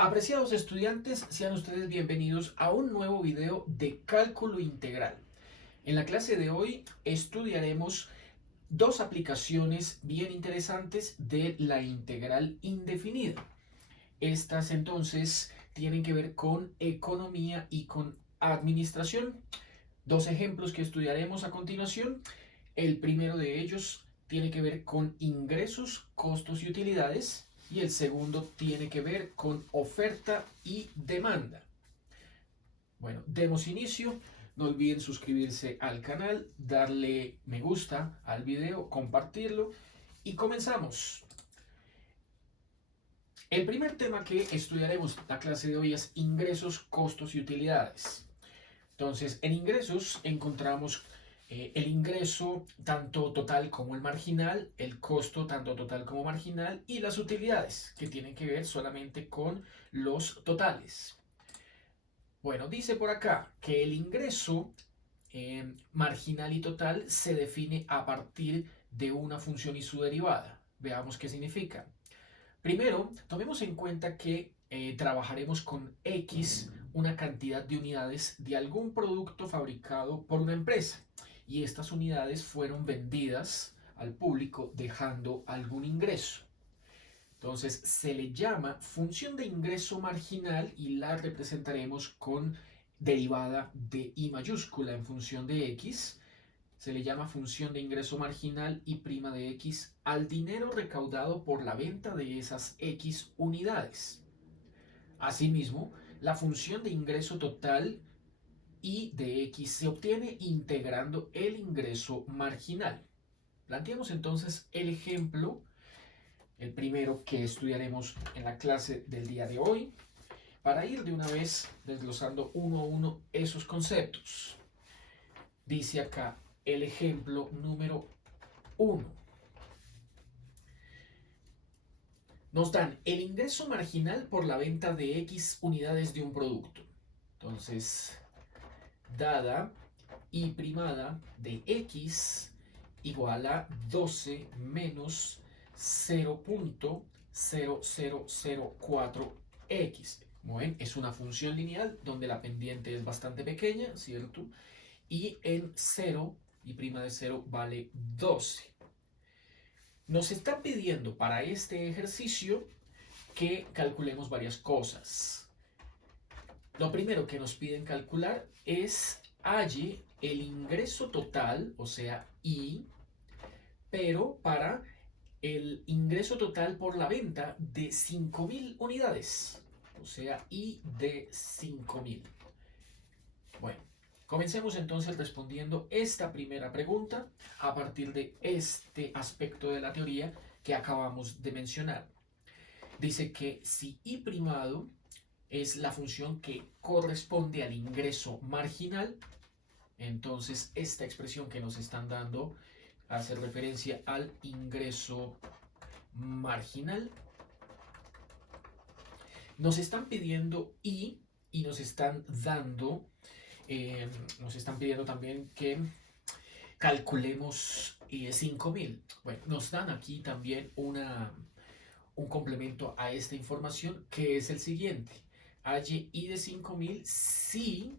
Apreciados estudiantes, sean ustedes bienvenidos a un nuevo video de cálculo integral. En la clase de hoy estudiaremos dos aplicaciones bien interesantes de la integral indefinida. Estas entonces tienen que ver con economía y con administración. Dos ejemplos que estudiaremos a continuación. El primero de ellos tiene que ver con ingresos, costos y utilidades. Y el segundo tiene que ver con oferta y demanda. Bueno, demos inicio. No olviden suscribirse al canal, darle me gusta al video, compartirlo y comenzamos. El primer tema que estudiaremos en la clase de hoy es ingresos, costos y utilidades. Entonces, en ingresos encontramos el ingreso tanto total como el marginal, el costo tanto total como marginal y las utilidades que tienen que ver solamente con los totales. Bueno, dice por acá que el ingreso marginal y total se define a partir de una función y su derivada. Veamos qué significa. Primero, tomemos en cuenta que trabajaremos con X, una cantidad de unidades de algún producto fabricado por una empresa. Y estas unidades fueron vendidas al público dejando algún ingreso. Entonces se le llama función de ingreso marginal y la representaremos con derivada de I mayúscula en función de X. Se le llama función de ingreso marginal y prima de X al dinero recaudado por la venta de esas X unidades. Asimismo, la función de ingreso total y de X se obtiene integrando el ingreso marginal. Planteemos entonces el ejemplo, el primero que estudiaremos en la clase del día de hoy, para ir de una vez desglosando uno a uno esos conceptos. Dice acá el ejemplo número 1. Nos dan el ingreso marginal por la venta de X unidades de un producto. Entonces, dada y primada de X igual a 12 menos 0.0004X. Como ven, es una función lineal donde la pendiente es bastante pequeña, ¿cierto? Y en 0 y prima de 0 vale 12. Nos está pidiendo para este ejercicio que calculemos varias cosas. Lo primero que nos piden calcular es halle el ingreso total, o sea, I, pero para el ingreso total por la venta de 5.000 unidades, o sea, I de 5.000. Bueno, comencemos entonces respondiendo esta primera pregunta a partir de este aspecto de la teoría que acabamos de mencionar. Dice que si I primado es la función que corresponde al ingreso marginal, entonces esta expresión que nos están dando hace referencia al ingreso marginal. Nos están pidiendo y nos están dando, nos están pidiendo también que calculemos 5.000. Bueno, nos dan aquí también un complemento a esta información que es el siguiente. Halle I de 5.000 si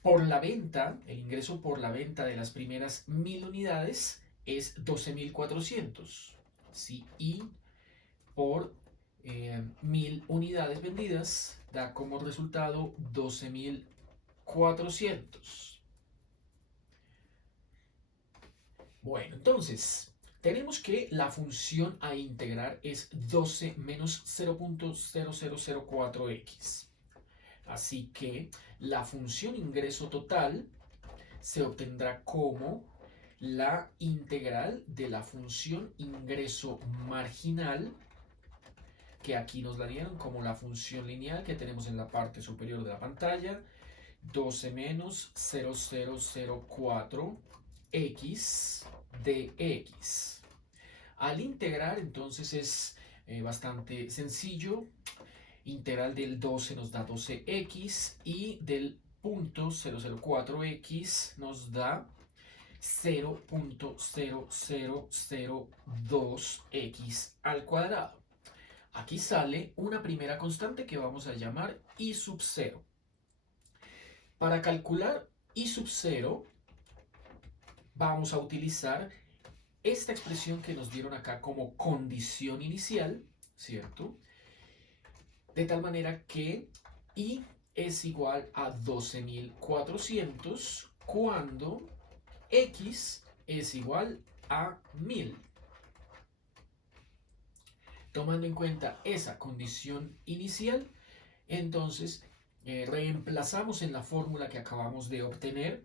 por la venta, el ingreso por la venta de las primeras 1.000 unidades es 12.400. Si I por 1.000 unidades vendidas da como resultado 12.400. Bueno, entonces tenemos que la función a integrar es 12 menos 0.0004x. Así que la función ingreso total se obtendrá como la integral de la función ingreso marginal, que aquí nos la dieron como la función lineal que tenemos en la parte superior de la pantalla, 12 menos 0004x de x. Al integrar, entonces es bastante sencillo. Integral del 12 nos da 12x y del punto 004x nos da 0.0002x al cuadrado. Aquí sale una primera constante que vamos a llamar I sub 0. Para calcular I sub 0 vamos a utilizar esta expresión que nos dieron acá como condición inicial, ¿cierto? De tal manera que I es igual a 12.400 cuando X es igual a 1000. Tomando en cuenta esa condición inicial, entonces reemplazamos en la fórmula que acabamos de obtener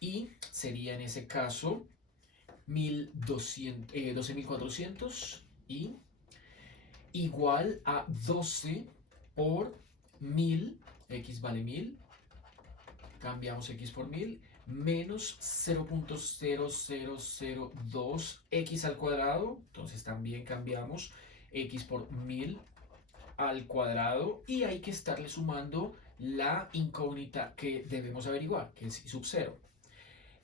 y sería en ese caso 12.400 y igual a 12 por 1000, x vale 1000, cambiamos x por 1000, menos 0.0002 x al cuadrado, entonces también cambiamos x por 1000 al cuadrado y hay que estarle sumando la incógnita que debemos averiguar, que es I sub 0.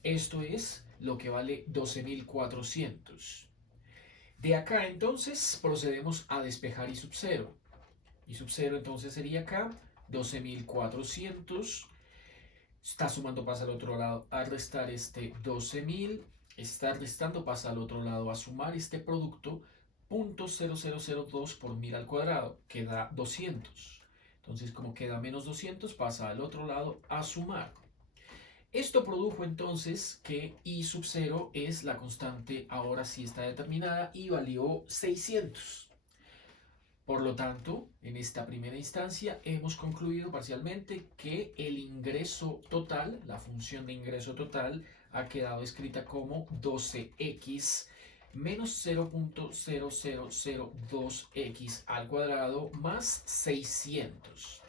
Esto es lo que vale 12.400. De acá entonces procedemos a despejar I sub 0. I sub 0 entonces sería acá 12.400. Está sumando, pasa al otro lado a restar este 12.000. Está restando, pasa al otro lado a sumar este producto. 0.0002 por 1000 al cuadrado, que da 200. Entonces, como queda menos 200, pasa al otro lado a sumar. Esto produjo entonces que I sub 0 es la constante, ahora sí está determinada y valió 600. Por lo tanto, en esta primera instancia hemos concluido parcialmente que el ingreso total, la función de ingreso total, ha quedado escrita como 12x menos 0.0002x al cuadrado más 600.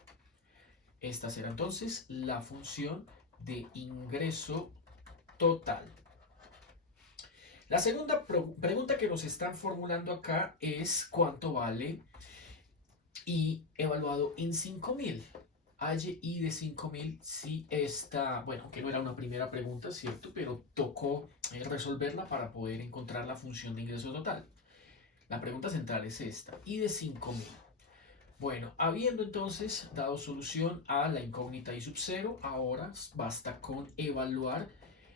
Esta será entonces la función de ingreso total. La segunda pregunta que nos están formulando acá es cuánto vale I evaluado en 5000. Halle I de 5000 si esta, bueno, que no era una primera pregunta, ¿cierto? Pero tocó resolverla para poder encontrar la función de ingreso total. La pregunta central es esta, I de 5000. Bueno, habiendo entonces dado solución a la incógnita I sub 0, ahora basta con evaluar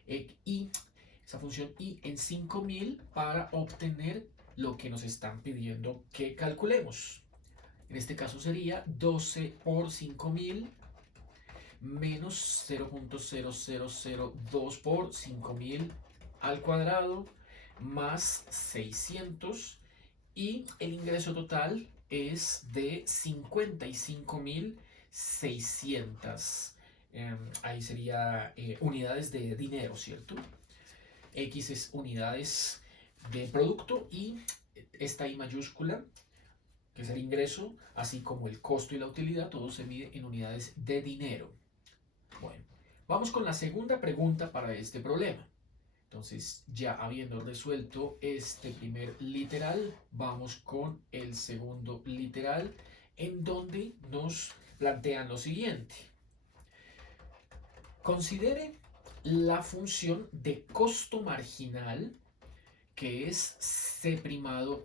I, esa función I en 5000 para obtener lo que nos están pidiendo que calculemos. En este caso sería 12 por 5000 menos 0.0002 por 5000 al cuadrado más 600 y el ingreso total es de 55.600. Ahí sería unidades de dinero, ¿cierto? X es unidades de producto y esta I mayúscula, que es el ingreso, así como el costo y la utilidad, todo se mide en unidades de dinero. Bueno, vamos con la segunda pregunta para este problema. Entonces, ya habiendo resuelto este primer literal, vamos con el segundo literal, en donde nos plantean lo siguiente. Considere la función de costo marginal, que es C'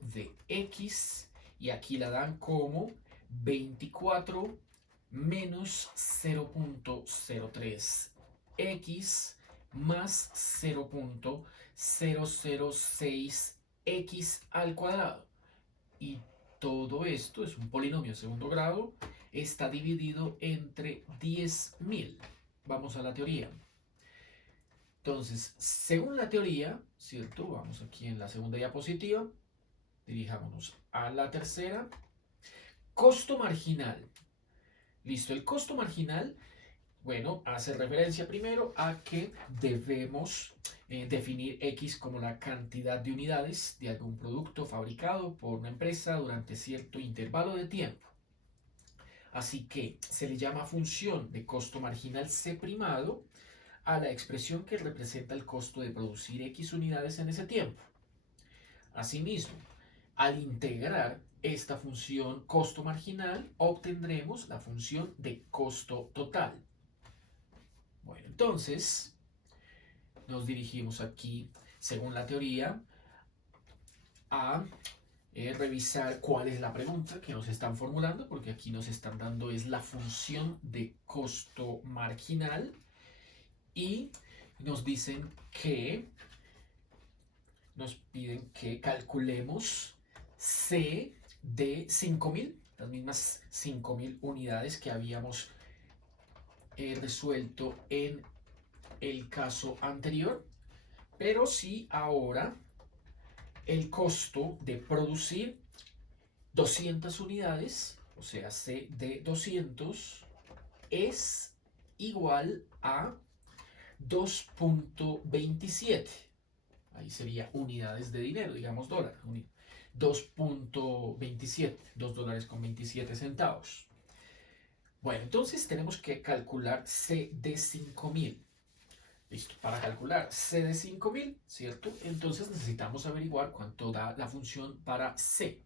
de X, y aquí la dan como 24 menos 0.03 X más 0.006 X al cuadrado. Y todo esto es un polinomio de segundo grado, está dividido entre 10.000. Vamos a la teoría. Entonces, según la teoría, ¿cierto? Vamos aquí en la segunda diapositiva. Dirijámonos a la tercera. Costo marginal. Listo, el costo marginal, bueno, hace referencia primero a que debemos definir X como la cantidad de unidades de algún producto fabricado por una empresa durante cierto intervalo de tiempo. Así que se le llama función de costo marginal C' a la expresión que representa el costo de producir X unidades en ese tiempo. Asimismo, al integrar esta función costo marginal, obtendremos la función de costo total. Bueno, entonces, nos dirigimos aquí, según la teoría, a revisar cuál es la pregunta que nos están formulando, porque aquí nos están dando es la función de costo marginal y nos dicen que nos piden que calculemos C de 5.000, las mismas 5.000 unidades que habíamos resuelto en el caso anterior, pero sí ahora el costo de producir 200 unidades, o sea, C de 200, es igual a 2.27. Ahí sería unidades de dinero, digamos dólar. 2.27, 2 dólares con 27 centavos. Bueno, entonces tenemos que calcular C de 5.000. Listo, para calcular C de 5.000, ¿cierto? Entonces necesitamos averiguar cuánto da la función para C.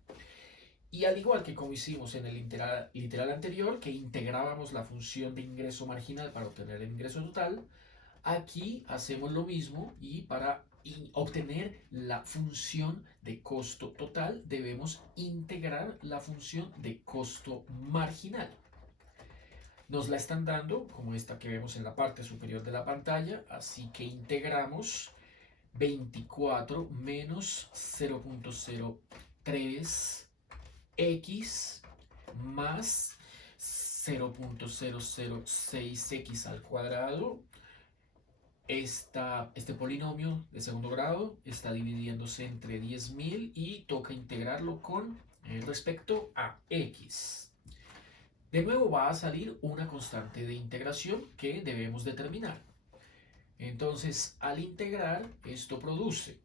Y al igual que como hicimos en el literal anterior, que integrábamos la función de ingreso marginal para obtener el ingreso total, aquí hacemos lo mismo y para obtener la función de costo total debemos integrar la función de costo marginal. Nos la están dando como esta que vemos en la parte superior de la pantalla, así que integramos 24 menos 0.03x más 0.006x al cuadrado. Este polinomio de segundo grado está dividiéndose entre 10.000 y toca integrarlo con respecto a x. De nuevo va a salir una constante de integración que debemos determinar. Entonces, al integrar, esto produce,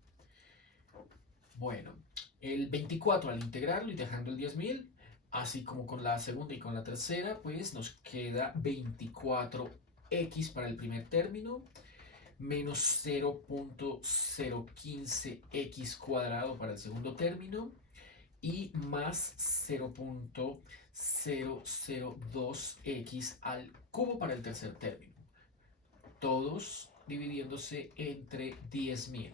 bueno, el 24 al integrarlo y dejando el 10.000, así como con la segunda y con la tercera, pues nos queda 24x para el primer término, menos 0.015x cuadrado para el segundo término, y más 0.002x al cubo para el tercer término. Todos dividiéndose entre 10.000.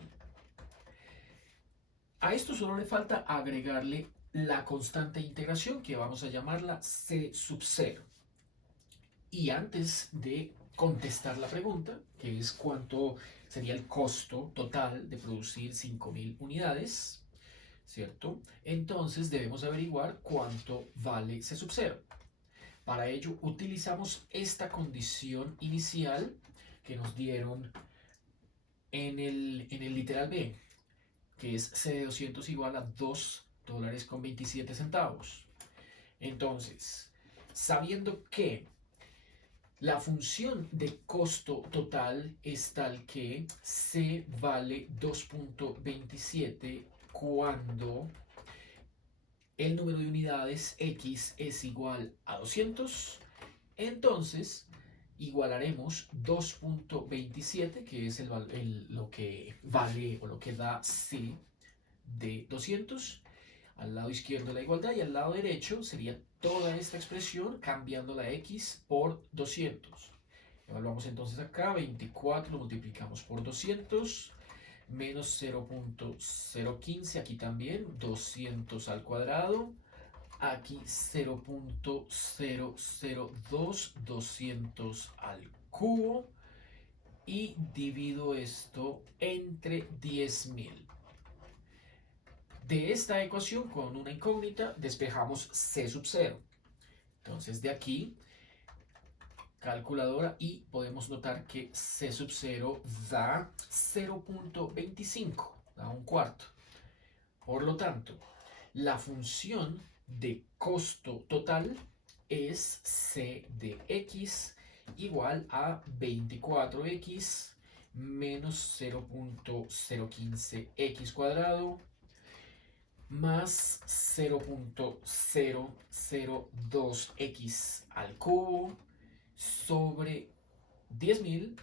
A esto solo le falta agregarle la constante de integración que vamos a llamarla C sub 0. Y antes de contestar la pregunta, que es cuánto sería el costo total de producir 5.000 unidades, ¿cierto? Entonces debemos averiguar cuánto vale C sub 0. Para ello utilizamos esta condición inicial que nos dieron en el literal B, que es C de 200 igual a 2 dólares con 27 centavos. Entonces, sabiendo que la función de costo total es tal que C vale 2.27 cuando el número de unidades X es igual a 200, entonces igualaremos 2.27, que es lo que vale o lo que da C de 200, al lado izquierdo de la igualdad, y al lado derecho sería toda esta expresión cambiando la X por 200. Evaluamos entonces acá, 24 lo multiplicamos por 200, menos 0.015, aquí también 200 al cuadrado, aquí 0.002, 200 al cubo, y divido esto entre 10.000. De esta ecuación con una incógnita despejamos C sub 0. Entonces de aquí, calculadora, y podemos notar que C sub 0 da 0.25, da un cuarto. Por lo tanto, la función de costo total es C de x igual a 24x menos 0.015x cuadrado más 0.002x al cubo sobre 10.000,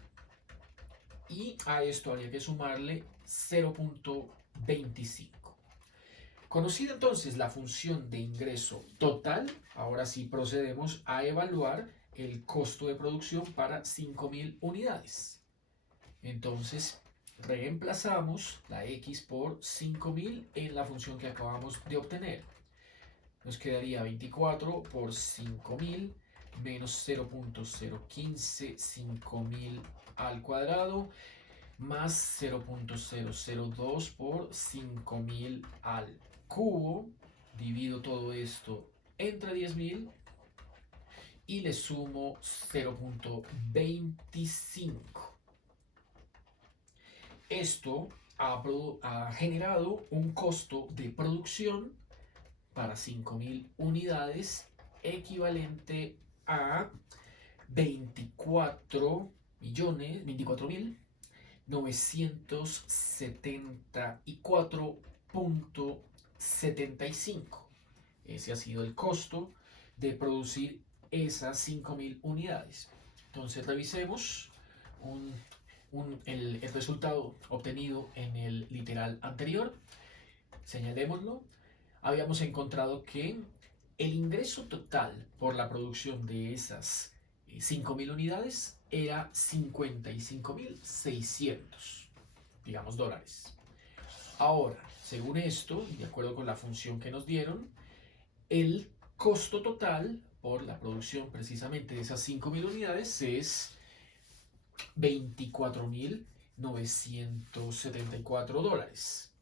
y a esto habría que sumarle 0.25. Conocida entonces la función de ingreso total, ahora sí procedemos a evaluar el costo de producción para 5.000 unidades. Entonces, reemplazamos la x por 5000 en la función que acabamos de obtener. Nos quedaría 24 por 5000 menos 0.015 5000 al cuadrado más 0.002 por 5000 al cubo. Divido todo esto entre 10.000 y le sumo 0.25. Esto ha generado un costo de producción para 5000 unidades equivalente a 24.974.75. Ese ha sido el costo de producir esas 5000 unidades. Entonces revisemos el resultado obtenido en el literal anterior. Señalémoslo. Habíamos encontrado que el ingreso total por la producción de esas 5000 unidades era 55.600, digamos, dólares. Ahora, según esto, y de acuerdo con la función que nos dieron, el costo total por la producción precisamente de esas 5000 unidades es 24.974 dólares.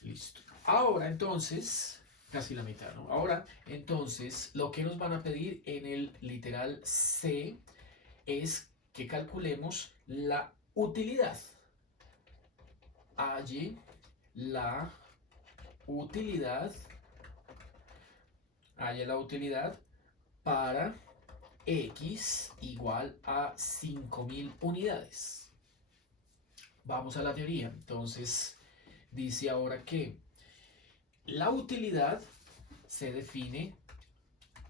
Listo. Ahora entonces, casi la mitad, ¿no? Ahora entonces, lo que nos van a pedir en el literal C es que calculemos la utilidad. Halle la utilidad. Halle la utilidad para X igual a 5000 unidades. Vamos a la teoría. Entonces, dice ahora que la utilidad se define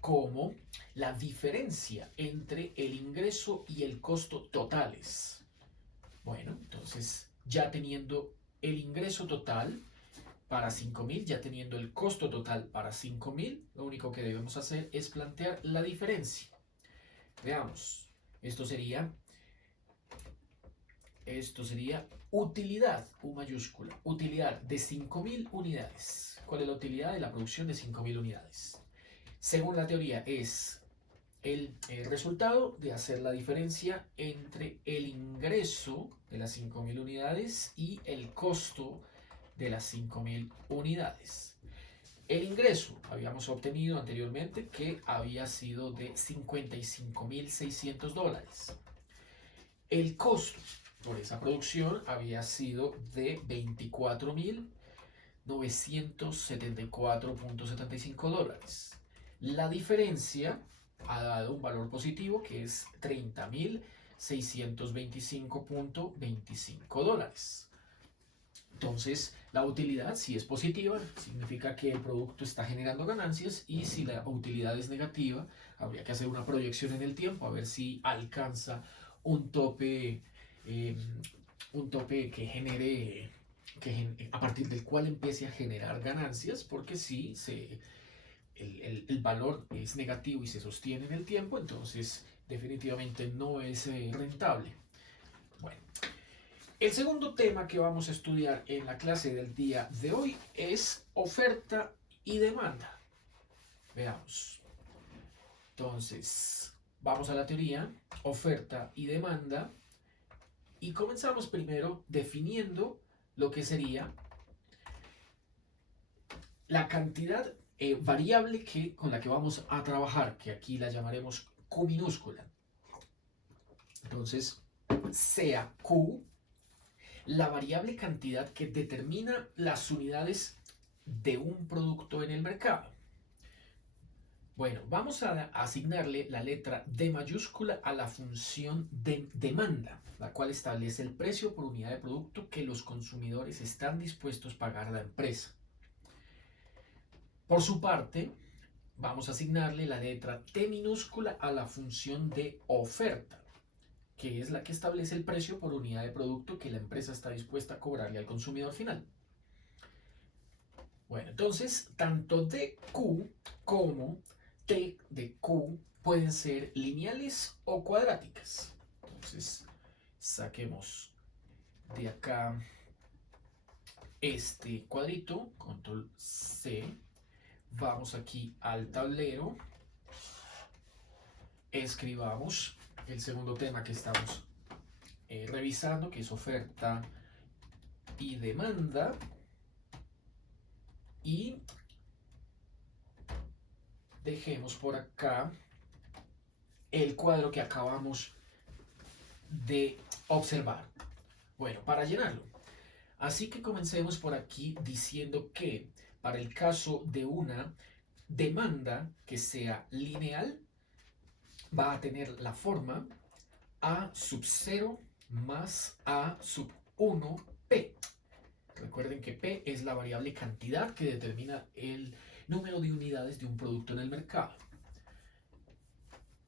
como la diferencia entre el ingreso y el costo totales. Bueno, entonces ya teniendo el ingreso total para 5000, ya teniendo el costo total para 5000, lo único que debemos hacer es plantear la diferencia. Veamos, esto sería utilidad, U mayúscula, utilidad de 5000 unidades. ¿Cuál es la utilidad de la producción de 5000 unidades? Según la teoría es el resultado de hacer la diferencia entre el ingreso de las 5000 unidades y el costo de las 5000 unidades. El ingreso habíamos obtenido anteriormente que había sido de 55.600 dólares. El costo por esa producción había sido de 24.974.75 dólares. La diferencia ha dado un valor positivo que es 30.625.25 dólares. Entonces, la utilidad, si es positiva, significa que el producto está generando ganancias, y si la utilidad es negativa, habría que hacer una proyección en el tiempo a ver si alcanza un tope que genere, a partir del cual empiece a generar ganancias, porque si el valor es negativo y se sostiene en el tiempo, entonces definitivamente no es rentable. Bueno. El segundo tema que vamos a estudiar en la clase del día de hoy es oferta y demanda. Veamos. Entonces, vamos a la teoría, oferta y demanda, y comenzamos primero definiendo lo que sería la cantidad variable con la que vamos a trabajar, que aquí la llamaremos Q minúscula. Entonces, sea Q la variable cantidad que determina las unidades de un producto en el mercado. Bueno, vamos a asignarle la letra D mayúscula a la función de demanda, la cual establece el precio por unidad de producto que los consumidores están dispuestos a pagar a la empresa. Por su parte, vamos a asignarle la letra T minúscula a la función de oferta, que es la que establece el precio por unidad de producto que la empresa está dispuesta a cobrarle al consumidor final. Bueno, entonces, tanto DQ como T de Q pueden ser lineales o cuadráticas. Entonces, saquemos de acá este cuadrito, control C, vamos aquí al tablero, escribamos el segundo tema que estamos revisando, que es oferta y demanda, y dejemos por acá el cuadro que acabamos de observar. Bueno, para llenarlo. Así que comencemos por aquí diciendo que para el caso de una demanda que sea lineal, va a tener la forma A sub 0 más A sub 1 P. Recuerden que P es la variable cantidad que determina el número de unidades de un producto en el mercado.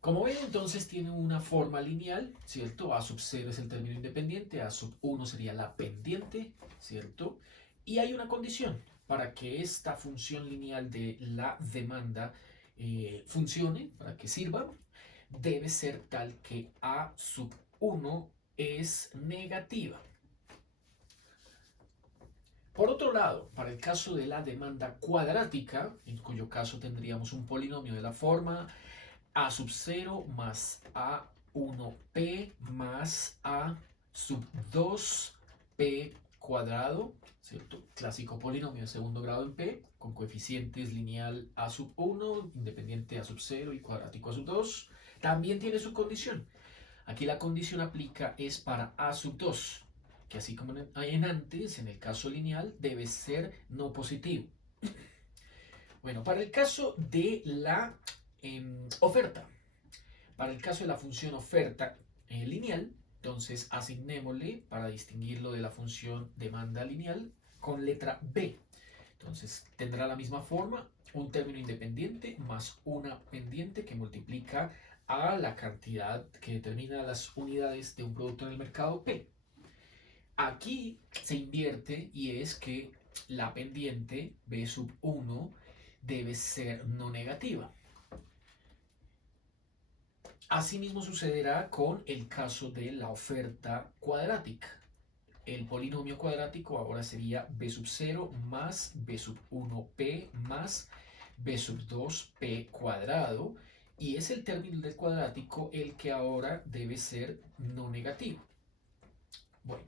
Como ven, entonces tiene una forma lineal, ¿cierto? A sub 0 es el término independiente, A sub 1 sería la pendiente, ¿cierto? Y hay una condición para que esta función lineal de la demanda funcione, para que sirva, debe ser tal que A sub 1 es negativa. Por otro lado, para el caso de la demanda cuadrática, en cuyo caso tendríamos un polinomio de la forma A sub 0 más A1P más A sub 2P cuadrado, ¿cierto? Clásico polinomio de segundo grado en P, con coeficientes lineal A sub 1, independiente A sub 0 y cuadrático A sub 2, también tiene su condición. Aquí la condición aplica es para A sub 2, que así como en antes, en el caso lineal, debe ser no positivo. Bueno, para el caso de la oferta, para el caso de la función oferta lineal, entonces asignémosle, para distinguirlo de la función demanda lineal, con letra B. Entonces tendrá la misma forma, un término independiente más una pendiente que multiplica a la cantidad que determina las unidades de un producto en el mercado P. Aquí se invierte y es que la pendiente B sub 1 debe ser no negativa. Asimismo sucederá con el caso de la oferta cuadrática. El polinomio cuadrático ahora sería B sub 0 más B sub 1P más B sub 2P cuadrado, y es el término del cuadrático el que ahora debe ser no negativo. Bueno,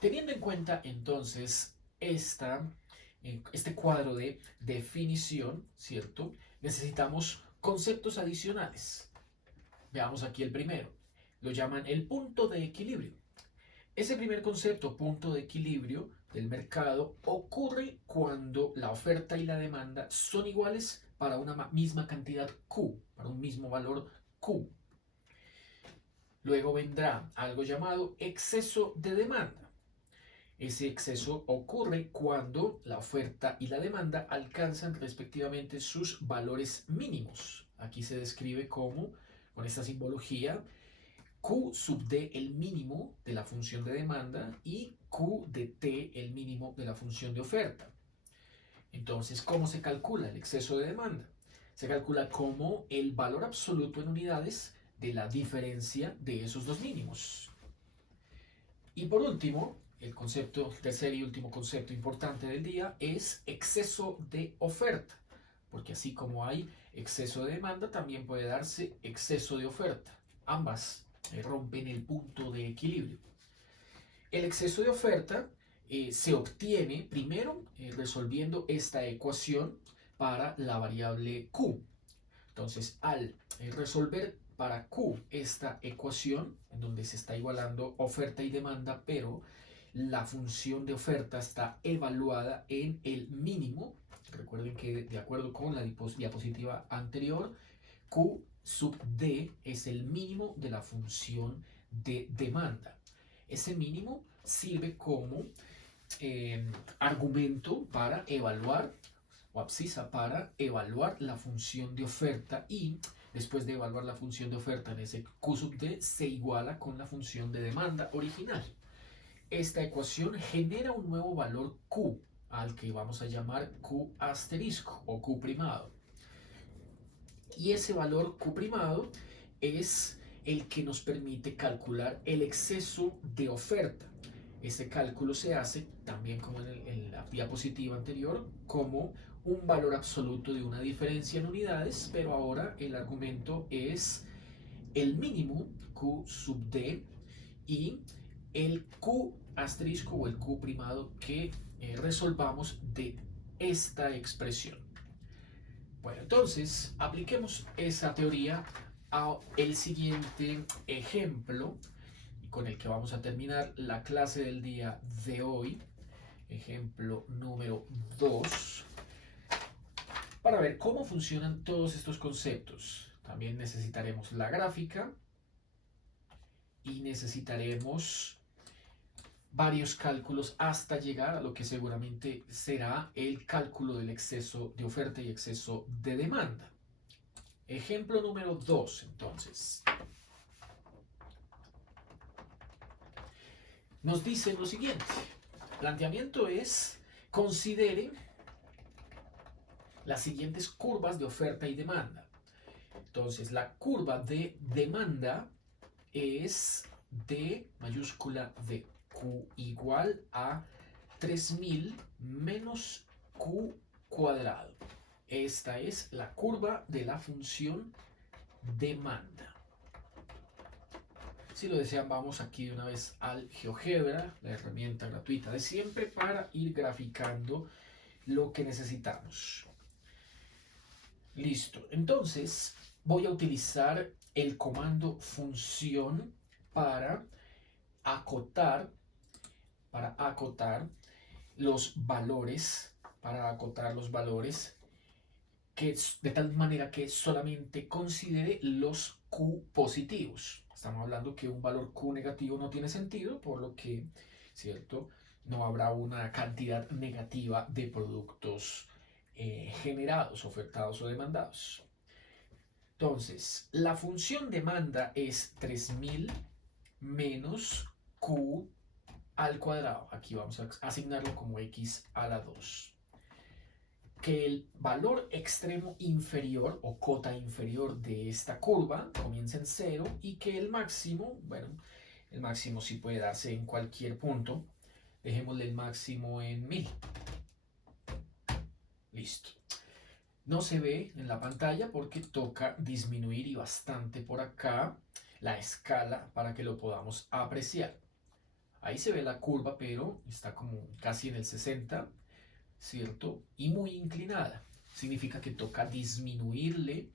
teniendo en cuenta entonces este cuadro de definición, ¿cierto? Necesitamos conceptos adicionales. Veamos aquí el primero. Lo llaman el punto de equilibrio. Ese primer concepto, punto de equilibrio del mercado, ocurre cuando la oferta y la demanda son iguales para una misma cantidad Q, para un mismo valor Q. Luego vendrá algo llamado exceso de demanda. Ese exceso ocurre cuando la oferta y la demanda alcanzan respectivamente sus valores mínimos. Aquí se describe como, con esta simbología, Q sub D el mínimo de la función de demanda y Q de T el mínimo de la función de oferta. Entonces, ¿cómo se calcula el exceso de demanda? Se calcula como el valor absoluto en unidades de la diferencia de esos dos mínimos. Y por último, el tercer y último concepto importante del día es exceso de oferta, porque así como hay exceso de demanda, también puede darse exceso de oferta. Ambas rompen el punto de equilibrio. El exceso de oferta se obtiene primero resolviendo esta ecuación para la variable Q. Entonces, al resolver para Q esta ecuación, en donde se está igualando oferta y demanda, pero la función de oferta está evaluada en el mínimo. Recuerden que de acuerdo con la diapositiva anterior, Q sub D es el mínimo de la función de demanda. Ese mínimo sirve como argumento para evaluar, o abscisa para evaluar la función de oferta, y después de evaluar la función de oferta en ese Q sub D se iguala con la función de demanda original. Esta ecuación genera un nuevo valor Q, al que vamos a llamar Q asterisco o Q primado. Y ese valor Q primado es el que nos permite calcular el exceso de oferta. Este cálculo se hace también como en la diapositiva anterior, como un valor absoluto de una diferencia en unidades, pero ahora el argumento es el mínimo Q sub D y el Q asterisco o el Q primado que resolvamos de esta expresión. Bueno, entonces apliquemos esa teoría a el siguiente ejemplo con el que vamos a terminar la clase del día de hoy. Ejemplo número 2. Para ver cómo funcionan todos estos conceptos. También necesitaremos la gráfica y necesitaremos varios cálculos hasta llegar a lo que seguramente será el cálculo del exceso de oferta y exceso de demanda. Ejemplo número 2, entonces. Nos dice lo siguiente. El planteamiento es, considere las siguientes curvas de oferta y demanda. Entonces, la curva de demanda es D mayúscula de Q igual a 3000 menos Q cuadrado. Esta es la curva de la función demanda. Si lo desean, vamos aquí de una vez al GeoGebra, la herramienta gratuita de siempre, para ir graficando lo que necesitamos. Listo. Entonces, voy a utilizar el comando función para acotar los valores, que de tal manera que solamente considere los Q positivos. Estamos hablando que un valor Q negativo no tiene sentido, por lo que, ¿cierto?, no habrá una cantidad negativa de productos generados, ofertados o demandados. Entonces, la función demanda es 3000 menos Q al cuadrado. Aquí vamos a asignarlo como X a la 2. Que el valor extremo inferior o cota inferior de esta curva comienza en 0 y que el máximo, bueno, el máximo sí puede darse en cualquier punto. Dejémosle el máximo en 1000. Listo. No se ve en la pantalla porque toca disminuir y bastante por acá la escala para que lo podamos apreciar. Ahí se ve la curva, pero está como casi en el 60, ¿cierto? Y muy inclinada. Significa que toca disminuirle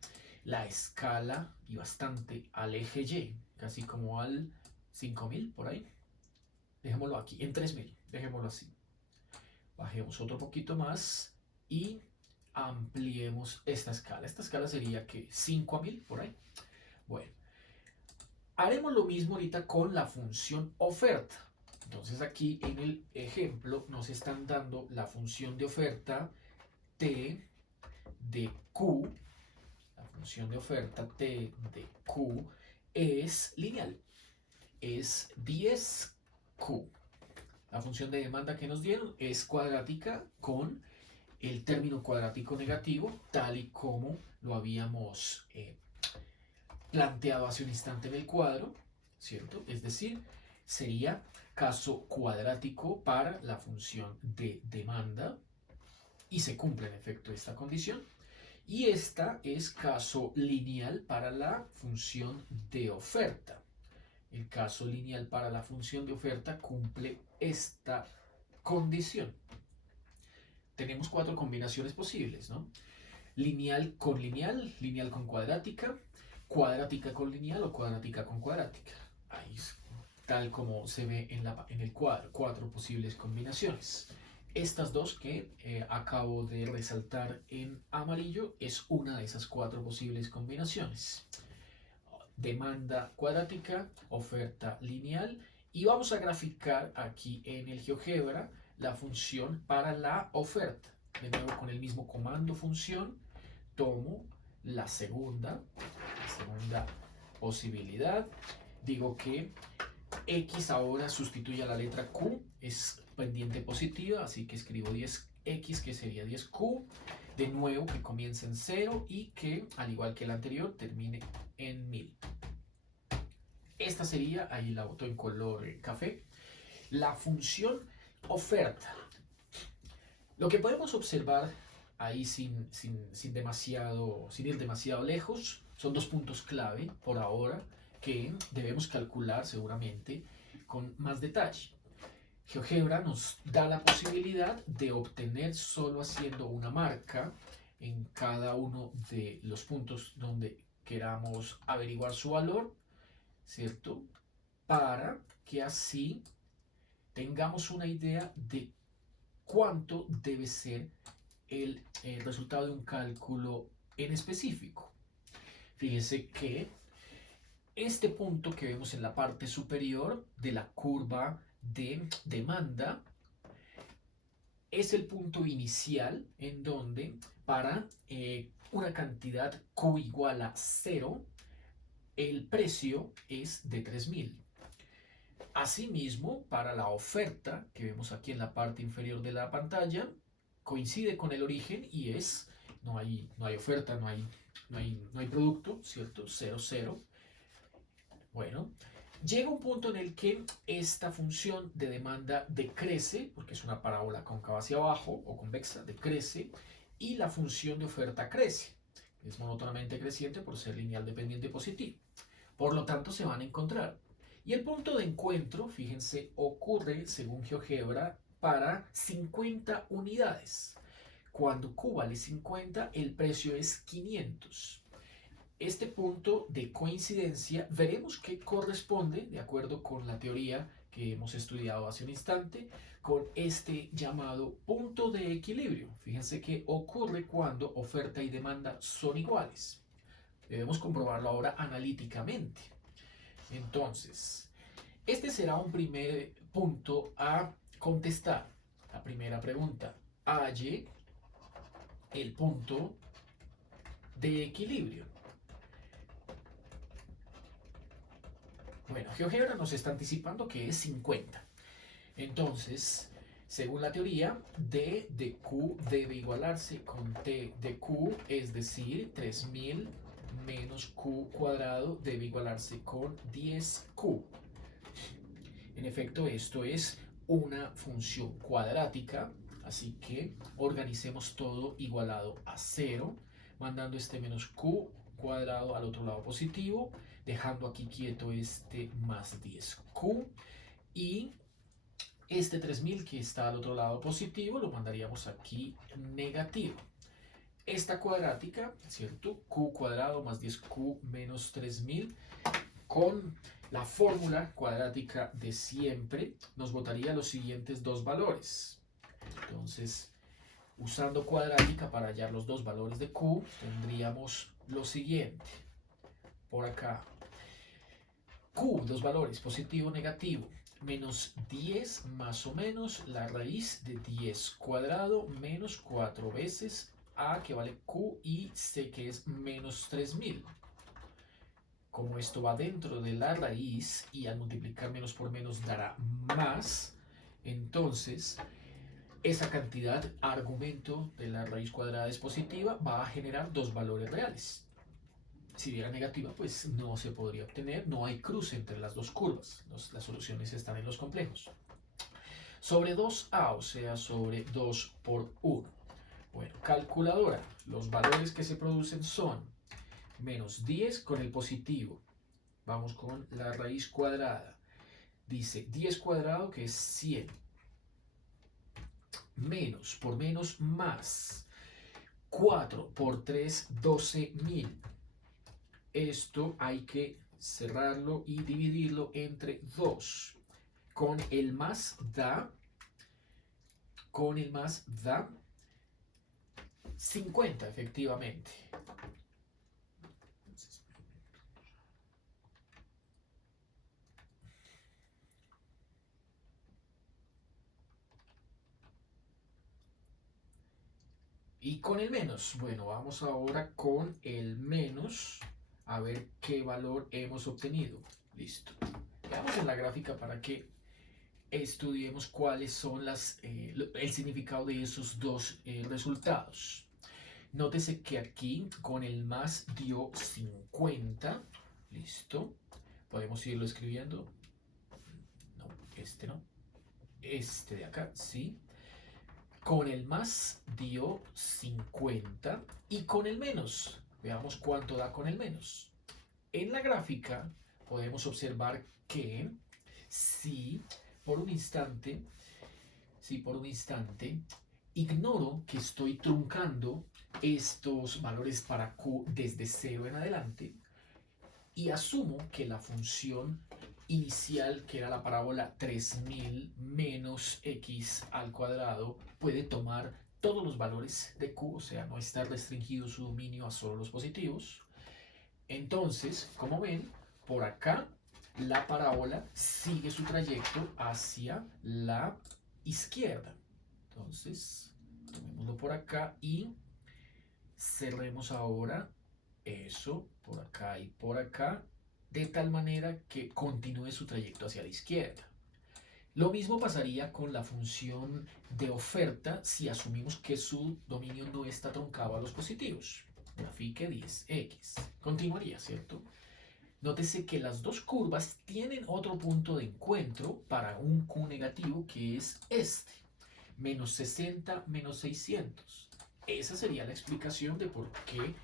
la escala y bastante al eje Y, casi como al 5000 por ahí. Dejémoslo aquí, en 3000, dejémoslo así. Bajemos otro poquito más y ampliemos esta escala. Esta escala sería que 5000 por ahí. Bueno, haremos lo mismo ahorita con la función oferta. Entonces aquí en el ejemplo nos están dando la función de oferta T de Q. La función de oferta T de Q es lineal. Es 10Q. La función de demanda que nos dieron es cuadrática con el término cuadrático negativo, tal y como lo habíamos planteado hace un instante en el cuadro, ¿cierto? Es decir, sería caso cuadrático para la función de demanda y se cumple en efecto esta condición. Y esta es caso lineal para la función de oferta. El caso lineal para la función de oferta cumple esta condición. Tenemos 4 combinaciones posibles, ¿no? Lineal con cuadrática, cuadrática con lineal o cuadrática con cuadrática. Ahí es tal como se ve en el cuadro, 4 posibles combinaciones. Estas dos que acabo de resaltar en amarillo es una de esas 4 posibles combinaciones. Demanda cuadrática, oferta lineal, y vamos a graficar aquí en el GeoGebra la función para la oferta. De nuevo con el mismo comando función, tomo la segunda posibilidad, digo que X ahora sustituye a la letra Q, es pendiente positiva, así que escribo 10X, que sería 10Q, de nuevo que comience en 0 y que, al igual que el anterior, termine en 1000. Esta sería, ahí la boto en color café, La función oferta. Lo que podemos observar ahí sin ir demasiado lejos, son dos puntos clave por ahora que debemos calcular seguramente con más detalle. GeoGebra nos da la posibilidad de obtener solo haciendo una marca en cada uno de los puntos donde queramos averiguar su valor, ¿cierto? Para que así tengamos una idea de cuánto debe ser el resultado de un cálculo en específico. Fíjense que este punto que vemos en la parte superior de la curva de demanda es el punto inicial en donde para una cantidad Q igual a 0, el precio es de 3.000. Asimismo, para la oferta que vemos aquí en la parte inferior de la pantalla, coincide con el origen y no hay oferta, no hay producto, ¿cierto? 0, 0. Bueno, llega un punto en el que esta función de demanda decrece, porque es una parábola cóncava hacia abajo o convexa, decrece, y la función de oferta crece. Es monótonamente creciente por ser lineal dependiente positivo. Por lo tanto, se van a encontrar. Y el punto de encuentro, fíjense, ocurre, según GeoGebra, para 50 unidades. Cuando Q vale 50, el precio es 500. Este punto de coincidencia veremos que corresponde, de acuerdo con la teoría que hemos estudiado hace un instante, con este llamado punto de equilibrio. Fíjense que ocurre cuando oferta y demanda son iguales. Debemos comprobarlo ahora analíticamente. Entonces, este será un primer punto a contestar. La primera pregunta: halle el punto de equilibrio. Bueno, GeoGebra nos está anticipando que es 50. Entonces, según la teoría, D de Q debe igualarse con T de Q, es decir, 3.000 menos Q cuadrado debe igualarse con 10Q. En efecto, esto es una función cuadrática, así que organicemos todo igualado a 0, mandando este menos Q cuadrado al otro lado positivo, dejando aquí quieto este más 10Q, y este 3.000 que está al otro lado positivo lo mandaríamos aquí negativo. Esta cuadrática, ¿cierto? Q cuadrado más 10Q menos 3.000, con la fórmula cuadrática de siempre, nos botaría los siguientes dos valores. Entonces, usando cuadrática para hallar los dos valores de Q, tendríamos lo siguiente. Por acá, Q, dos valores, positivo, negativo, menos 10 más o menos la raíz de 10 cuadrado menos 4 veces A, que vale Q, y C, que es menos 3.000. Como esto va dentro de la raíz y al multiplicar menos por menos dará más, entonces esa cantidad, argumento de la raíz cuadrada es positiva, va a generar dos valores reales. Si diera negativa, pues no se podría obtener, no hay cruce entre las dos curvas, las soluciones están en los complejos. Sobre 2A, o sea, sobre 2 por 1. Bueno, calculadora, los valores que se producen son menos 10 con el positivo. Vamos con la raíz cuadrada. Dice 10 cuadrado, que es 100. Menos por menos más. 4 por 3, 12.000. Esto hay que cerrarlo y dividirlo entre 2. Con el más da 50, efectivamente. Y con el menos, bueno, vamos ahora con el menos, a ver qué valor hemos obtenido. Listo. Veamos en la gráfica para que estudiemos cuáles son el significado de esos dos resultados. Nótese que aquí con el más dio 50. Listo. Podemos irlo escribiendo. No, este no. este de acá, ¿sí? Con el más dio 50 y con el menos, veamos cuánto da con el menos. En la gráfica podemos observar que si por un instante, si por un instante ignoro que estoy truncando estos valores para Q desde 0 en adelante y asumo que la función inicial, que era la parábola 3000 menos x al cuadrado, puede tomar todos los valores de Q, o sea, no está restringido su dominio a solo los positivos. Entonces, como ven, por acá la parábola sigue su trayecto hacia la izquierda. Entonces, tomémoslo por acá y cerremos ahora eso por acá y por acá, de tal manera que continúe su trayecto hacia la izquierda. Lo mismo pasaría con la función de oferta si asumimos que su dominio no está truncado a los positivos. Grafique 10x. Continuaría, ¿cierto? Nótese que las dos curvas tienen otro punto de encuentro para un Q negativo que es este, menos 60, menos 600. Esa sería la explicación de por qué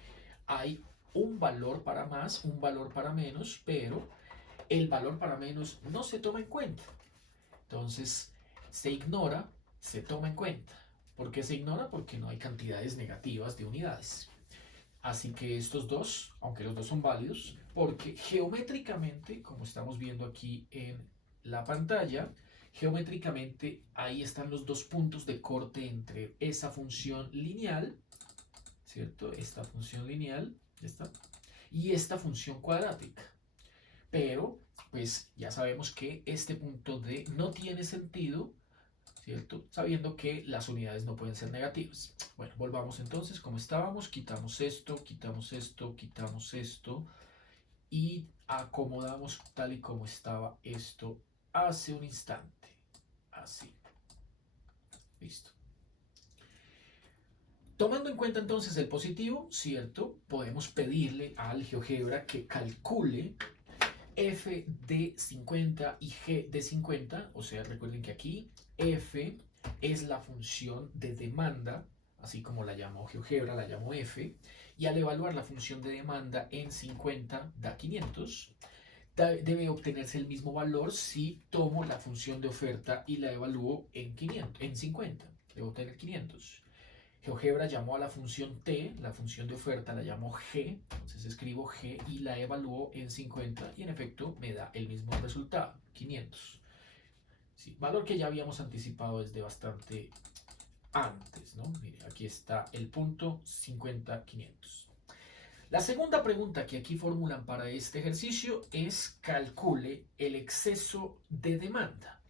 hay un valor para más, un valor para menos, pero el valor para menos no se toma en cuenta. Entonces, se ignora, se toma en cuenta. ¿Por qué se ignora? Porque no hay cantidades negativas de unidades. Así que estos dos, aunque los dos son válidos, porque geométricamente, como estamos viendo aquí en la pantalla, geométricamente ahí están los dos puntos de corte entre esa función lineal, ¿cierto? Esta función lineal, ¿está? Y esta función cuadrática. Pero, pues ya sabemos que este punto D no tiene sentido, ¿cierto? Sabiendo que las unidades no pueden ser negativas. Bueno, volvamos entonces como estábamos, quitamos esto, quitamos esto, quitamos esto y acomodamos tal y como estaba esto hace un instante. Así. Listo. Tomando en cuenta entonces el positivo, ¿cierto? Podemos pedirle al GeoGebra que calcule f de 50 y g de 50, o sea, recuerden que aquí f es la función de demanda, así como la llamo GeoGebra, la llamo f, y al evaluar la función de demanda en 50 da 500, debe obtenerse el mismo valor si tomo la función de oferta y la evalúo en 500, en 50, debo obtener 500. GeoGebra llamó a la función t, la función de oferta la llamó g, entonces escribo g y la evalúo en 50 y en efecto me da el mismo resultado, 500. Sí, valor que ya habíamos anticipado desde bastante antes, ¿no? Mire, aquí está el punto 50, 500. La segunda pregunta que aquí formulan para este ejercicio es calcule el exceso de demanda.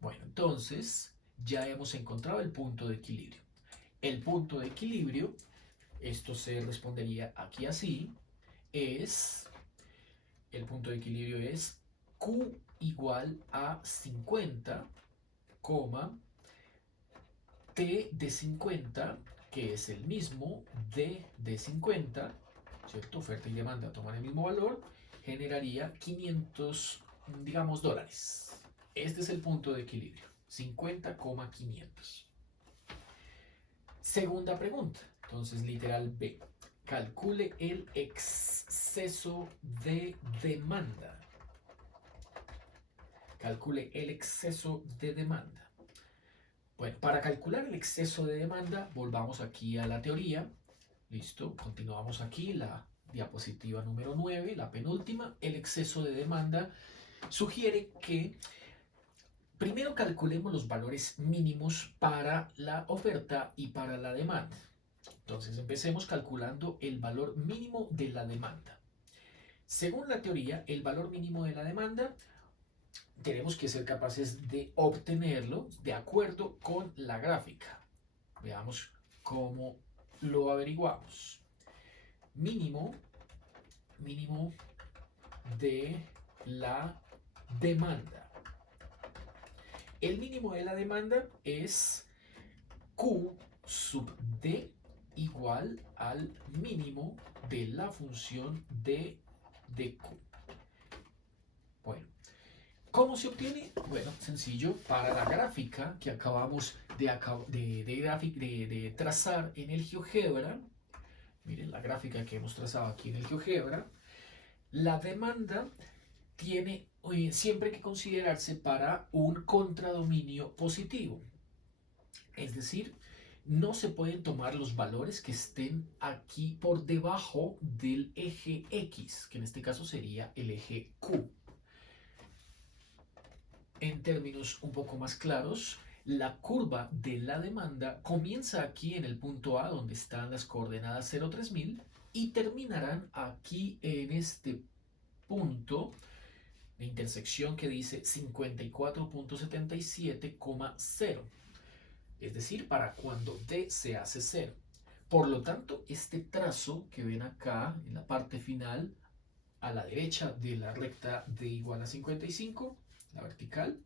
Bueno, entonces ya hemos encontrado el punto de equilibrio. El punto de equilibrio, esto se respondería aquí así, es, el punto de equilibrio es Q igual a 50, T de 50, que es el mismo D de 50, ¿cierto? Oferta y demanda toman el mismo valor, generaría 500, digamos, dólares. Este es el punto de equilibrio, 50,500. Segunda pregunta, entonces literal B. Calcule el exceso de demanda. Calcule el exceso de demanda. Bueno, para calcular el exceso de demanda, volvamos aquí a la teoría. Listo, continuamos aquí, la diapositiva número 9, la penúltima. El exceso de demanda sugiere que primero calculemos los valores mínimos para la oferta y para la demanda. Entonces empecemos calculando el valor mínimo de la demanda. Según la teoría, el valor mínimo de la demanda tenemos que ser capaces de obtenerlo de acuerdo con la gráfica. Veamos cómo lo averiguamos. Mínimo de la demanda. El mínimo de la demanda es Q sub D igual al mínimo de la función de Q. Bueno, ¿Cómo se obtiene? Bueno, sencillo, para la gráfica que acabamos de trazar en el GeoGebra, miren la gráfica que hemos trazado aquí en el GeoGebra, la demanda tiene siempre que considerarse para un contradominio positivo. Es decir, no se pueden tomar los valores que estén aquí por debajo del eje X, que en este caso sería el eje Q. En términos un poco más claros, la curva de la demanda comienza aquí en el punto A, donde están las coordenadas 0,3000, y terminarán aquí en este punto de intersección que dice 54.77,0. Es decir, para cuando D se hace 0. Por lo tanto, este trazo que ven acá en la parte final, a la derecha de la recta D igual a 55, la vertical,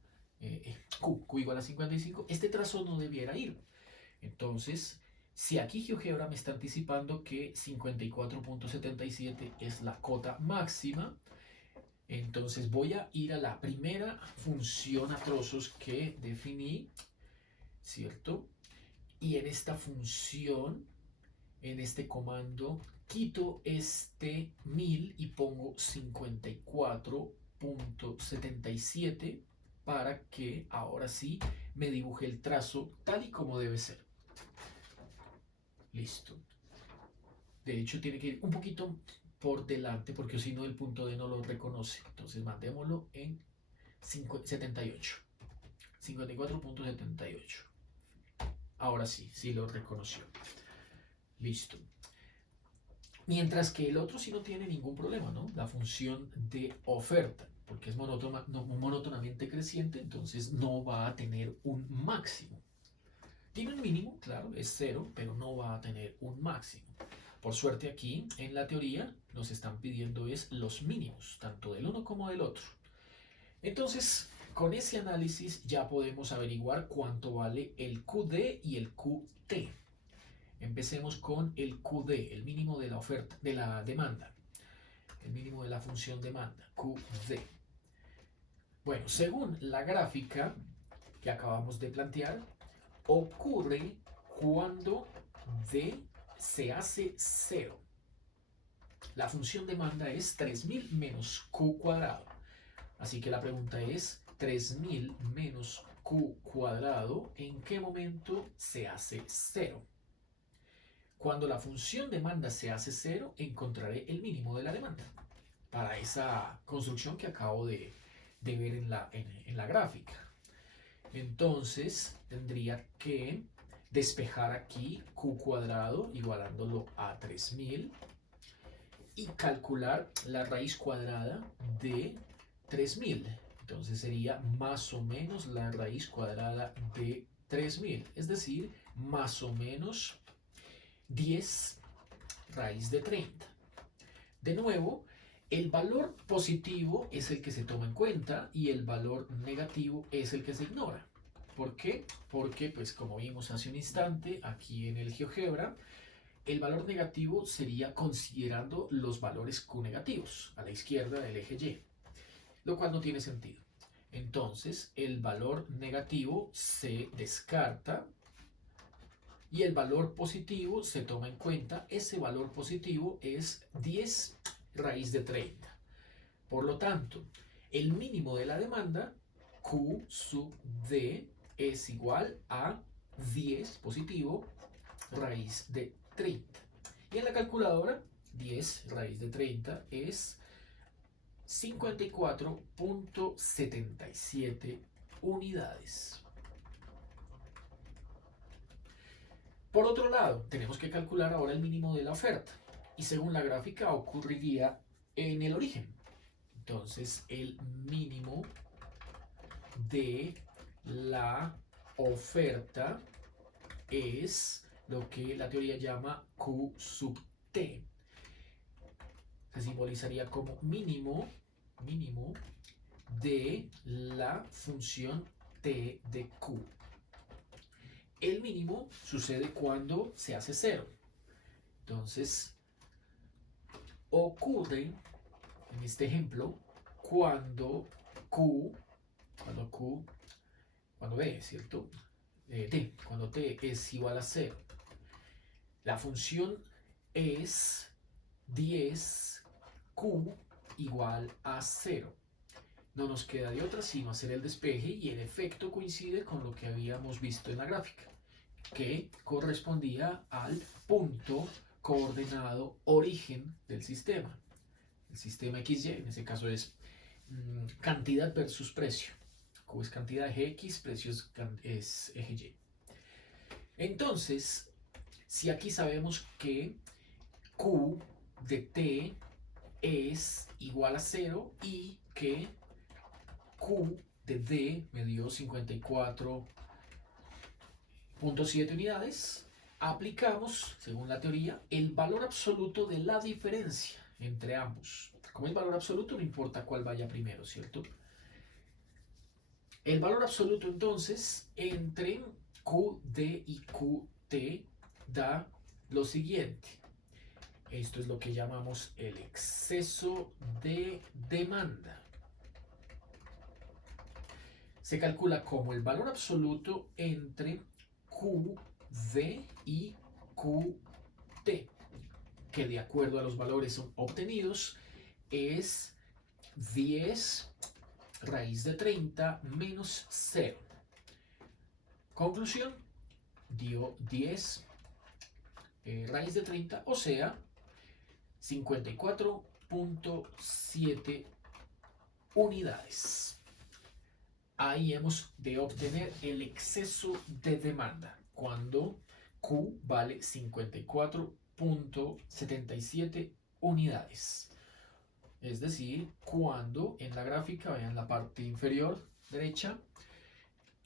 Q igual a 55, este trazo no debiera ir. Entonces, si aquí GeoGebra me está anticipando que 54.77 es la cota máxima, entonces voy a ir a la primera función a trozos que definí, ¿cierto? Y en esta función, en este comando, quito este 1000 y pongo 54.77 para que ahora sí me dibuje el trazo tal y como debe ser. Listo. De hecho, tiene que ir un poquito por delante porque si no el punto D no lo reconoce. Entonces mandémoslo en 78. 54.78. Ahora sí, sí lo reconoció. Listo. Mientras que el otro sí no tiene ningún problema, ¿no? La función de oferta, porque es monótonamente creciente, entonces no va a tener un máximo. Tiene un mínimo, claro, es 0, pero no va a tener un máximo. Por suerte aquí, en la teoría, nos están pidiendo es los mínimos, tanto del uno como del otro. Entonces, con ese análisis ya podemos averiguar cuánto vale el QD y el QT. Empecemos con el QD, el mínimo de la oferta, de la demanda. El mínimo de la función demanda, QD. Bueno, según la gráfica que acabamos de plantear, ocurre cuando D se hace 0. La función demanda es 3000 menos Q cuadrado. Así que la pregunta es, 3000 menos Q cuadrado, ¿en qué momento se hace 0? Cuando la función demanda se hace 0, encontraré el mínimo de la demanda para esa construcción que acabo de ver en la gráfica. Entonces, tendría que despejar aquí Q cuadrado igualándolo a 3000 y calcular la raíz cuadrada de 3000. Entonces sería más o menos la raíz cuadrada de 3000, es decir, más o menos 10 raíz de 30. De nuevo, el valor positivo es el que se toma en cuenta y el valor negativo es el que se ignora. ¿Por qué? Porque, pues como vimos hace un instante aquí en el GeoGebra, el valor negativo sería considerando los valores Q negativos a la izquierda del eje Y, lo cual no tiene sentido. Entonces, el valor negativo se descarta y el valor positivo se toma en cuenta. Ese valor positivo es 10 raíz de 30. Por lo tanto, el mínimo de la demanda, Q sub D, es igual a 10 positivo raíz de 30. Y en la calculadora, 10 raíz de 30 es 54.77 unidades. Por otro lado, tenemos que calcular ahora el mínimo de la oferta. Y según la gráfica ocurriría en el origen. Entonces, el mínimo de la oferta es lo que la teoría llama Q sub T. Se simbolizaría como mínimo de la función T de Q. El mínimo sucede cuando se hace 0. Entonces, ocurre, en este ejemplo, cuando Q cuando Q, cuando B, ¿cierto? T, cuando T es igual a 0. La función es 10Q igual a 0. No nos queda de otra sino hacer el despeje y el efecto coincide con lo que habíamos visto en la gráfica, que correspondía al punto coordenado origen del sistema. El sistema XY, en ese caso es cantidad versus precio. Q es cantidad eje X, precio es eje Y. Entonces, si aquí sabemos que Q de T es igual a 0 y que Q de D me dio 54.7 unidades, aplicamos, según la teoría, el valor absoluto de la diferencia entre ambos. Como es valor absoluto, no importa cuál vaya primero, ¿cierto? El valor absoluto entonces entre QD y QT da lo siguiente. Esto es lo que llamamos el exceso de demanda. Se calcula como el valor absoluto entre QD y QT, que de acuerdo a los valores obtenidos es 10 raíz de 30 menos 0. Conclusión, dio 10 raíz de 30, o sea, 54.7 unidades. Ahí hemos de obtener el exceso de demanda cuando Q vale 54.77 unidades. Es decir, cuando en la gráfica, vean la parte inferior derecha,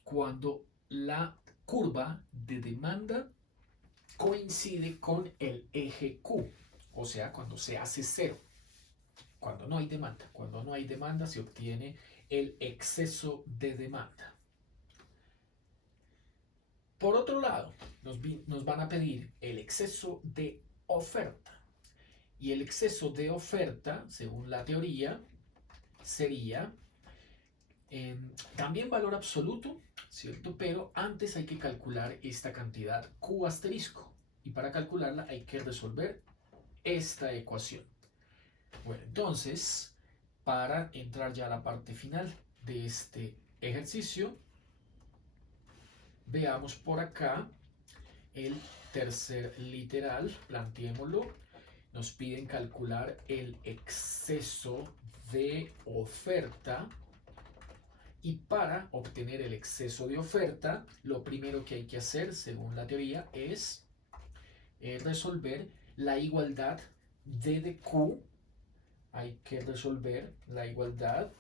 cuando la curva de demanda coincide con el eje Q, o sea, cuando se hace 0, cuando no hay demanda. Cuando no hay demanda se obtiene el exceso de demanda. Por otro lado, nos van a pedir el exceso de oferta. Y el exceso de oferta, según la teoría, sería también valor absoluto, ¿cierto? Pero antes hay que calcular esta cantidad Q asterisco. Y para calcularla hay que resolver esta ecuación. Bueno, entonces, para entrar ya a la parte final de este ejercicio, veamos por acá el tercer literal, planteémoslo. Nos piden calcular el exceso de oferta. Y para obtener el exceso de oferta, lo primero que hay que hacer, según la teoría, es resolver la igualdad D de Q. Hay que resolver la igualdad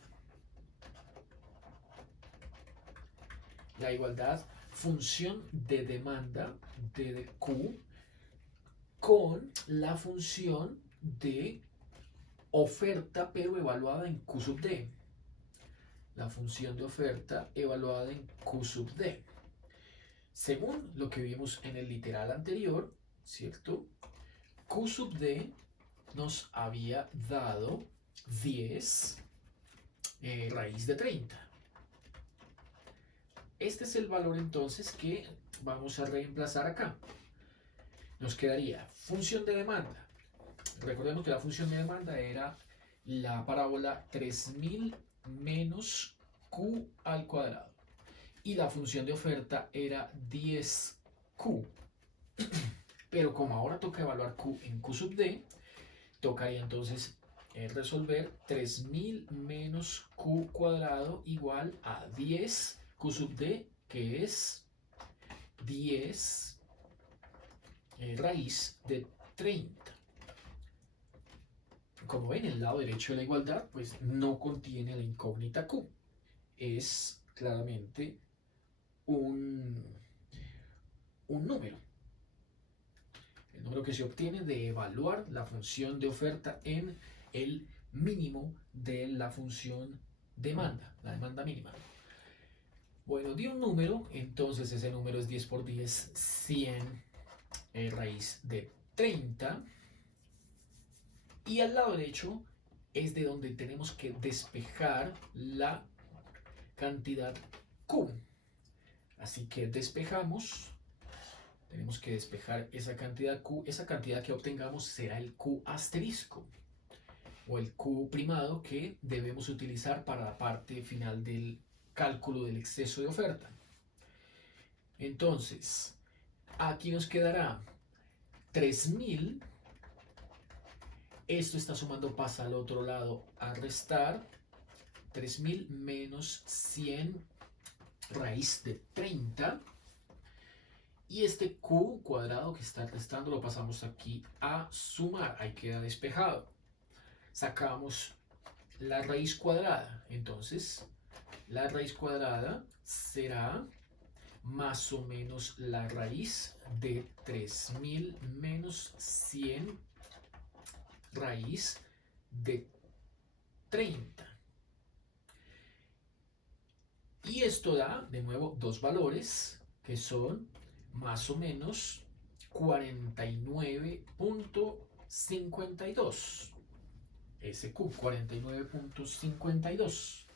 función de demanda D de Q con la función de oferta, pero evaluada en Q sub D. La función de oferta evaluada en Q sub D. Según lo que vimos en el literal anterior, ¿cierto? Q sub D nos había dado 10 raíz de 30. Este es el valor entonces que vamos a reemplazar acá. Nos quedaría función de demanda. Recordemos que la función de demanda era la parábola 3000 menos Q al cuadrado. Y la función de oferta era 10Q. Pero como ahora toca evaluar Q en Q sub D, tocaría entonces resolver 3000 menos Q cuadrado igual a 10 Q sub D, que es 10 raíz de 30. Como ven, el lado derecho de la igualdad pues no contiene la incógnita Q. Es claramente un número. El número que se obtiene de evaluar la función de oferta en el mínimo de la función demanda, la demanda mínima. Bueno, di un número, entonces ese número es 10 por 10, 100 raíz de 30. Y al lado derecho es de donde tenemos que despejar la cantidad Q. Así que despejamos. Tenemos que despejar esa cantidad Q. Esa cantidad que obtengamos será el Q asterisco o el Q primado que debemos utilizar para la parte final del cálculo del exceso de oferta. Entonces, aquí nos quedará 3000. Esto está sumando, pasa al otro lado a restar. 3000 menos 100 raíz de 30. Y este Q cuadrado que está restando lo pasamos aquí a sumar. Ahí queda despejado. Sacamos la raíz cuadrada. Entonces, la raíz cuadrada será más o menos la raíz de 3000 menos 100 raíz de 30. Y esto da, de nuevo, dos valores que son más o menos 49.52. SQ, 49.52.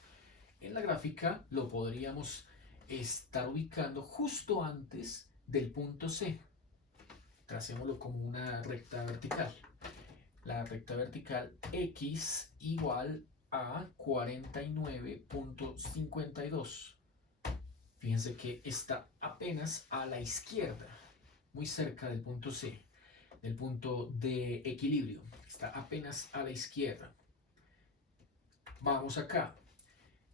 En la gráfica lo podríamos estar ubicando justo antes del punto C. Tracémoslo como una recta vertical. La recta vertical X igual a 49.52. Fíjense que está apenas a la izquierda, muy cerca del punto C, del punto de equilibrio. Está apenas a la izquierda. Vamos acá.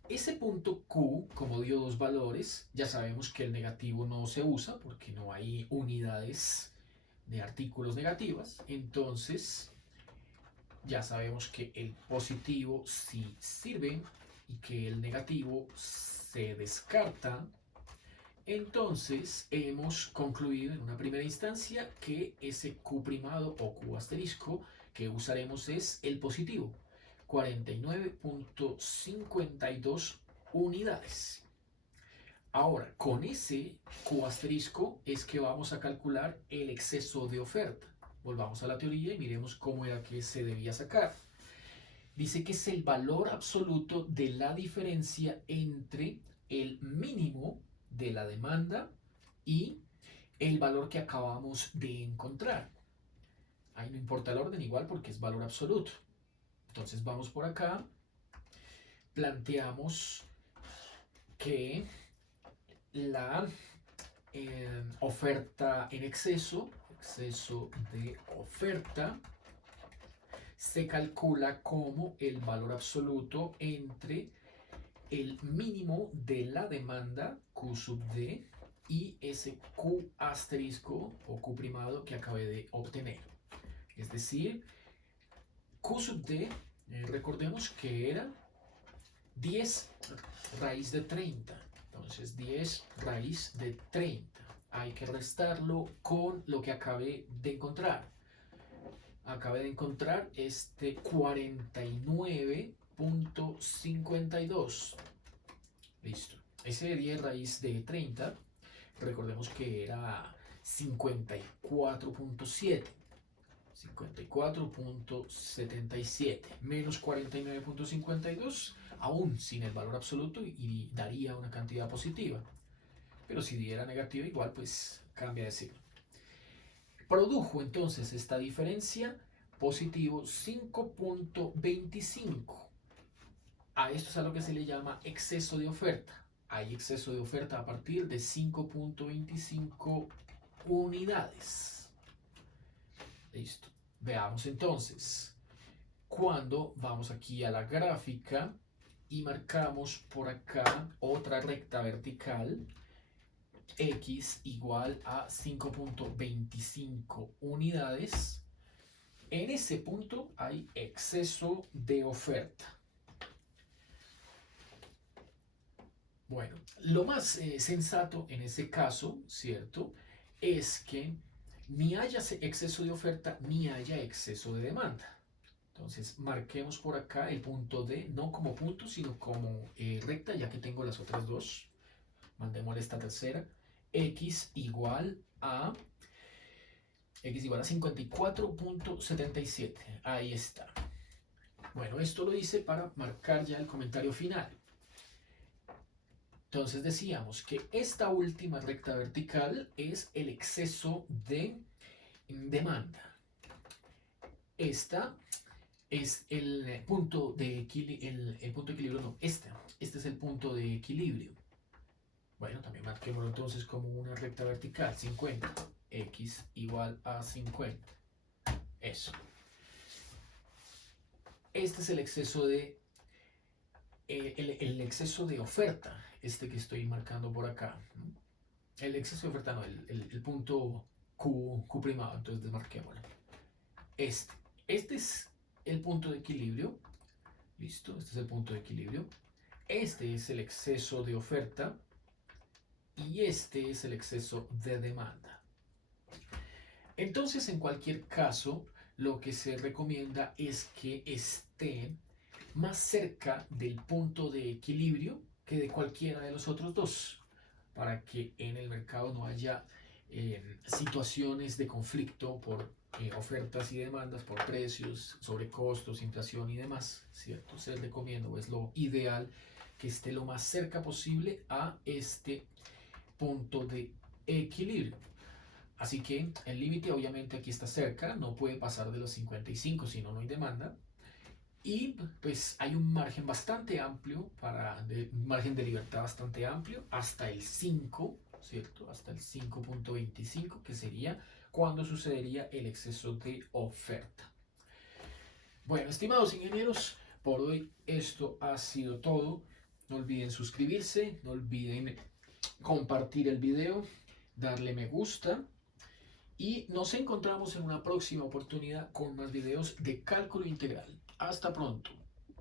Ese punto Q, como dio dos valores, ya sabemos que el negativo no se usa porque no hay unidades de artículos negativas. Entonces, ya sabemos que el positivo sí sirve y que el negativo se descarta. Entonces hemos concluido en una primera instancia que ese Q primado o Q asterisco que usaremos es el positivo, 49.52 unidades. Ahora, con ese Q asterisco es que vamos a calcular el exceso de oferta. Volvamos a la teoría y miremos cómo era que se debía sacar. Dice que es el valor absoluto de la diferencia entre el mínimo de la demanda y el valor que acabamos de encontrar. Ahí no importa el orden igual porque es valor absoluto. Entonces vamos por acá, planteamos que la oferta en exceso de oferta, se calcula como el valor absoluto entre el mínimo de la demanda, Q sub D, y ese Q asterisco o Q primado que acabé de obtener. Es decir, Q sub D, recordemos que era 10 raíz de 30. Entonces 10 raíz de 30. Hay que restarlo con lo que acabé de encontrar. Acabé de encontrar este 49.52. Listo. Ese 10 raíz de 30, recordemos que era 54.7. 54.77 menos 49.52, aún sin el valor absoluto, y daría una cantidad positiva. Pero si diera negativa, igual pues cambia de signo. Produjo entonces esta diferencia positivo 5.25. A esto es a lo que se le llama exceso de oferta. Hay exceso de oferta a partir de 5.25 unidades. Listo. Veamos entonces. Cuando vamos aquí a la gráfica y marcamos por acá otra recta vertical, X igual a 5.25 unidades, en ese punto hay exceso de oferta. Bueno, lo más sensato en ese caso, ¿cierto?, es que ni haya exceso de oferta ni haya exceso de demanda. Entonces marquemos por acá el punto D, no como punto, sino como recta, ya que tengo las otras dos. Mandémosle esta tercera. X igual a 54.77. Ahí está. Bueno, esto lo hice para marcar ya el comentario final. Entonces decíamos que esta última recta vertical es el exceso de demanda. Esta es el punto de equilibrio, el punto de equilibrio no, este es el punto de equilibrio. Bueno, también marquémoslo entonces como una recta vertical, 50, x igual a 50. Eso. Este es el exceso de el exceso de oferta, este que estoy marcando por acá. El exceso de oferta no, el punto Q primado, entonces desmarquémoslo. Este es el punto de equilibrio. Listo, este es el punto de equilibrio. Este es el exceso de oferta y este es el exceso de demanda. Entonces, en cualquier caso, lo que se recomienda es que esté más cerca del punto de equilibrio que de cualquiera de los otros dos, para que en el mercado no haya situaciones de conflicto por ofertas y demandas, por precios, sobrecostos, inflación y demás, ¿cierto? Se recomienda, o es lo ideal, que esté lo más cerca posible a este punto de equilibrio. Así que el límite obviamente aquí está cerca, no puede pasar de los 55, si no, no hay demanda. Y pues hay un margen bastante amplio, un margen de libertad bastante amplio, hasta el 5, ¿cierto? Hasta el 5.25, que sería cuando sucedería el exceso de oferta. Bueno, estimados ingenieros, por hoy esto ha sido todo. No olviden suscribirse, no olviden compartir el video, darle me gusta. Y nos encontramos en una próxima oportunidad con más videos de cálculo integral. Hasta pronto.